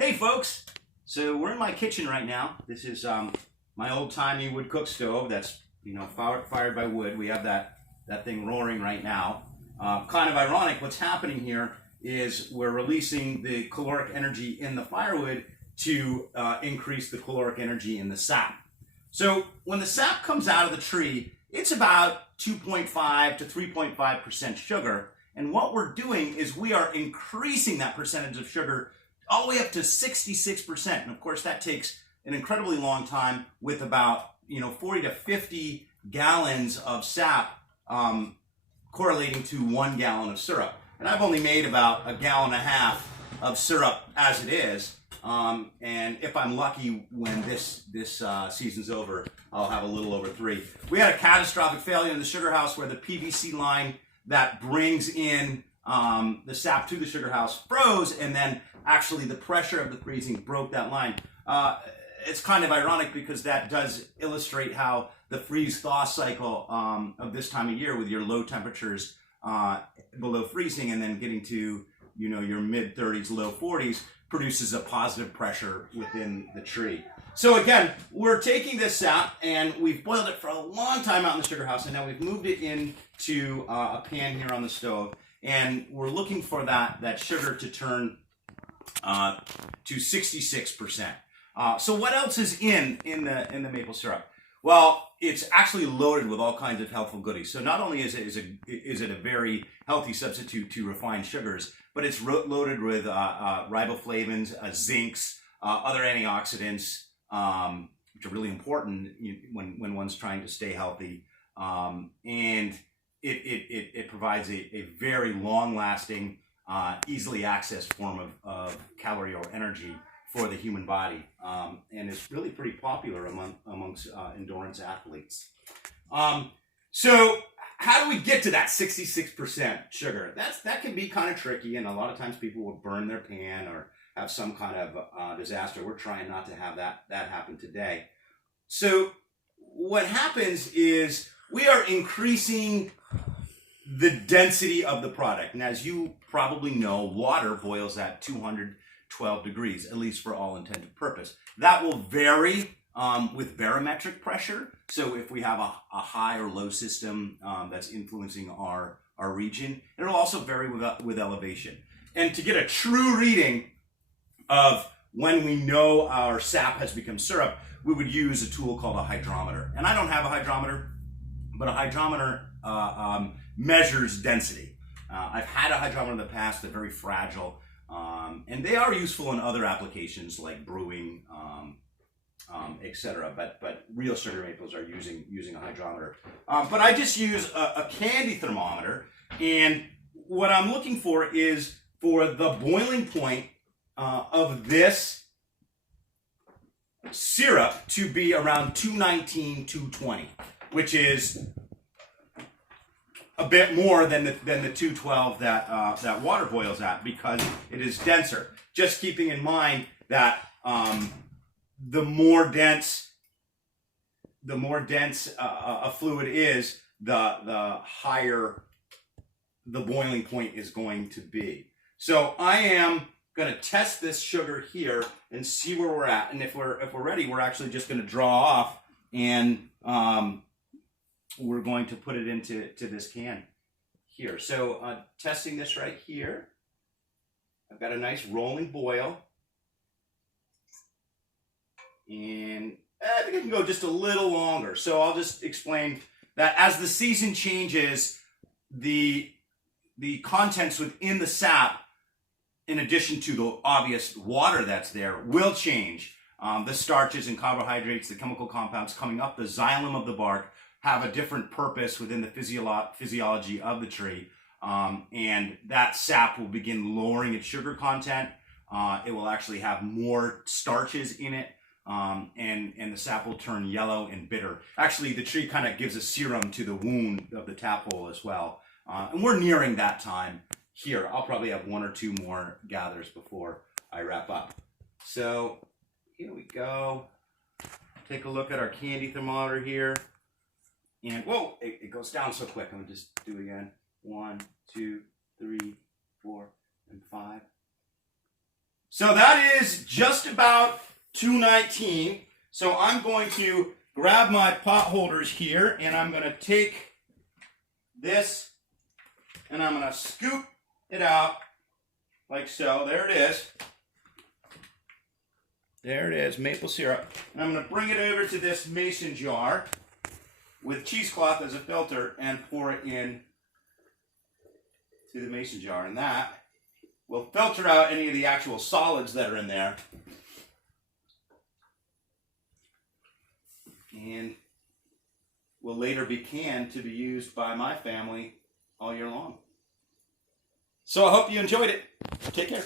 Hey folks, so we're in my kitchen right now. This is my old-timey wood cook stove that's fired by wood. We have that thing roaring right now. Kind of ironic, what's happening here is we're releasing the caloric energy in the firewood to increase the caloric energy in the sap. So when the sap comes out of the tree, it's about 2.5 to 3.5% sugar. And what we're doing is we are increasing that percentage of sugar all the way up to 66%. And of course, that takes an incredibly long time with about 40 to 50 gallons of sap correlating to 1 gallon of syrup. And I've only made about 1.5 gallons of syrup as it is. And if I'm lucky, when this season's over, I'll have a little over 3. We had a catastrophic failure in the sugar house where the PVC line that brings in the sap to the sugar house froze, and then actually the pressure of the freezing broke that line. It's kind of ironic because that does illustrate how the freeze-thaw cycle of this time of year with your low temperatures below freezing and then getting to your mid-30s, low 40s produces a positive pressure within the tree. So again, we're taking this sap and we've boiled it for a long time out in the sugar house, and now we've moved it into a pan here on the stove, and we're looking for that sugar to turn to 66%. So what else is in the maple syrup? Well, it's actually loaded with all kinds of helpful goodies. So not only is it a very healthy substitute to refined sugars, but it's loaded with riboflavins, zincs, other antioxidants, which are really important when one's trying to stay healthy. And it provides a very long-lasting, easily accessed form of calorie or energy for the human body, and it's really pretty popular amongst endurance athletes. So how do we get to that 66% sugar? That can be kind of tricky, and a lot of times people will burn their pan or have some kind of disaster. We're trying not to have that happen today. So what happens is we are increasing the density of the product. And as you probably know, water boils at 212 degrees, at least for all intended purpose. That will vary with barometric pressure. So if we have a high or low system that's influencing our region, it'll also vary with elevation. And to get a true reading of when we know our sap has become syrup, we would use a tool called a hydrometer. And I don't have a hydrometer, but a hydrometer measures density. I've had a hydrometer in the past. They're very fragile, and they are useful in other applications like brewing, etc. But real sugar maples are using a hydrometer. But I just use a candy thermometer, and what I'm looking for is for the boiling point of this syrup to be around 219, 220, which is a bit more than the 212 that water boils at, because it is denser. Just keeping in mind that the more dense a fluid is, the higher the boiling point is going to be. So I am going to test this sugar here and see where we're at. And if we're ready, we're actually just going to draw off, and we're going to put it into this can here. So testing this right here. I've got a nice rolling boil, and I think I can go just a little longer. So I'll just explain that as the season changes, the contents within the sap, in addition to the obvious water that's there, will change. The starches and carbohydrates, the chemical compounds coming up the xylem of the bark, have a different purpose within the physiology of the tree, and that sap will begin lowering its sugar content. It will actually have more starches in it, and the sap will turn yellow and bitter. Actually, the tree kind of gives a serum to the wound of the tap hole as well, and we're nearing that time here. I'll probably have 1 or 2 more gathers before I wrap up. So here we go. Take a look at our candy thermometer here. And whoa, it goes down so quick. I'm gonna just do it again. 1, 2, 3, 4, and 5. So that is just about 219. So I'm going to grab my pot holders here, and I'm going to take this, and I'm going to scoop it out like so. There it is. There it is, maple syrup. And I'm going to bring it over to this mason jar with cheesecloth as a filter and pour it in to the mason jar. And that will filter out any of the actual solids that are in there. And will later be canned to be used by my family all year long. So I hope you enjoyed it. Take care.